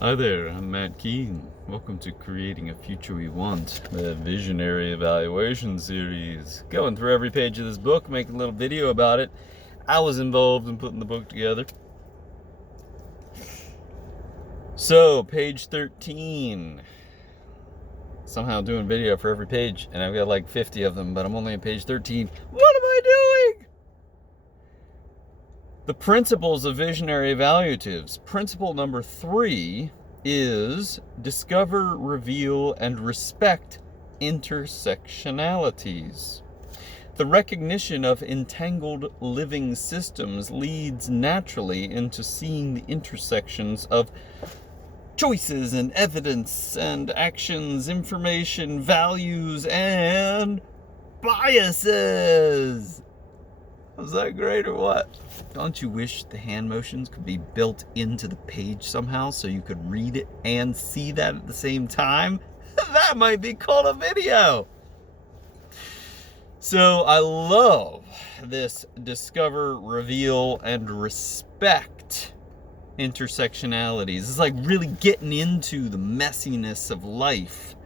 Hi there, I'm Matt Keene. Welcome to Creating a Future We Want, the Visionary Evaluation Series. Going through every page of this book, making a little video about it. I was involved in putting the book together. So, page 13. Somehow doing video for every page, and I've got like 50 of them, but I'm only on page 13. What am I doing? The principles of visionary evaluatives. Principle number 3 is discover, reveal, and respect intersectionalities. The recognition of entangled living systems leads naturally into seeing the intersections of choices and evidence and actions, information, values, and biases. Was that great or what? Don't you wish the hand motions could be built into the page somehow so you could read it and see that at the same time? That might be called a video. So I love this discover, reveal, and respect intersectionalities. It's like really getting into the messiness of life.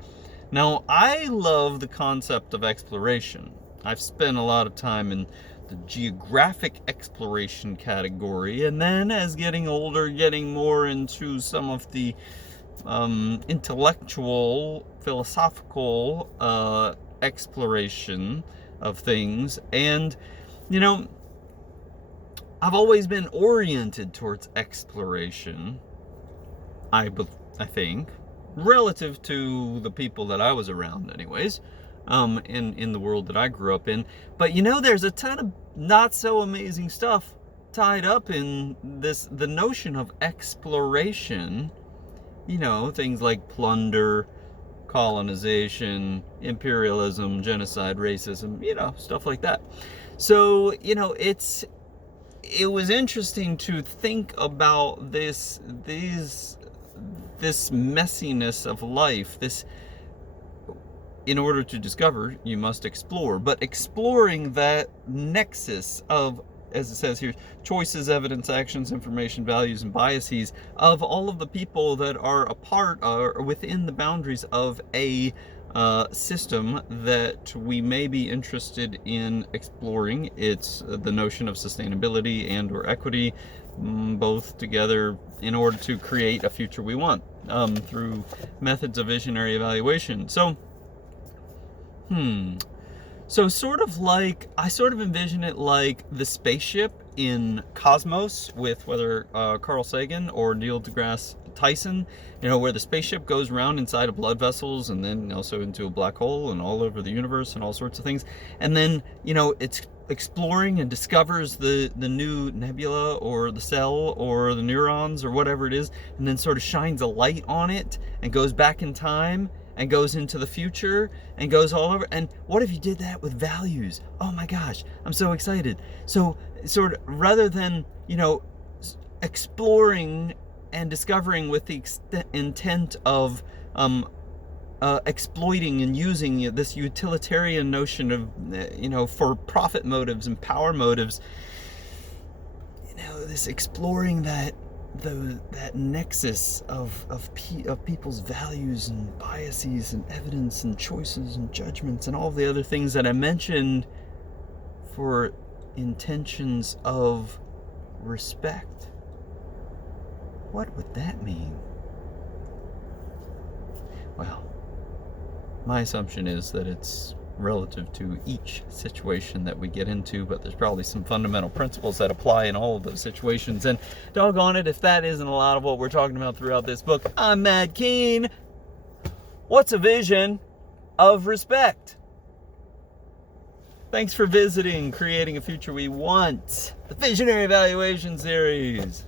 Now, I love the concept of exploration. I've spent a lot of time in the geographic exploration category, and then as getting older, getting more into some of the intellectual, philosophical exploration of things. And, you know, I've always been oriented towards exploration, I think, relative to the people that I was around anyways. In the world that I grew up in. But there's a ton of not so amazing stuff tied up in the notion of exploration. Things like plunder, colonization, imperialism, genocide, racism, stuff like that. So, it was interesting to think about this messiness of life, in order to discover, you must explore. But exploring that nexus of, as it says here, choices, evidence, actions, information, values, and biases of all of the people that are a part or within the boundaries of a system that we may be interested in exploring. It's the notion of sustainability and or equity, both together in order to create a future we want through methods of visionary evaluation. So I sort of envision it like the spaceship in Cosmos with whether Carl Sagan or Neil deGrasse Tyson, where the spaceship goes around inside of blood vessels and then also into a black hole and all over the universe and all sorts of things. And then, it's exploring and discovers the new nebula or the cell or the neurons or whatever it is, and then sort of shines a light on it and goes back in time and goes into the future and goes all over. And what if you did that with values? Oh my gosh, I'm so excited. So sort of rather than, exploring and discovering with the intent of exploiting and using this utilitarian notion of, for profit motives and power motives, this exploring that nexus of people's values and biases and evidence and choices and judgments and all the other things that I mentioned for intentions of respect. What would that mean? Well, my assumption is that it's relative to each situation that we get into, but there's probably some fundamental principles that apply in all of those situations. And doggone it, if that isn't a lot of what we're talking about throughout this book. I'm Matt Keene. What's a vision of respect? Thanks for visiting Creating a Future We Want, the Visionary Evaluation Series.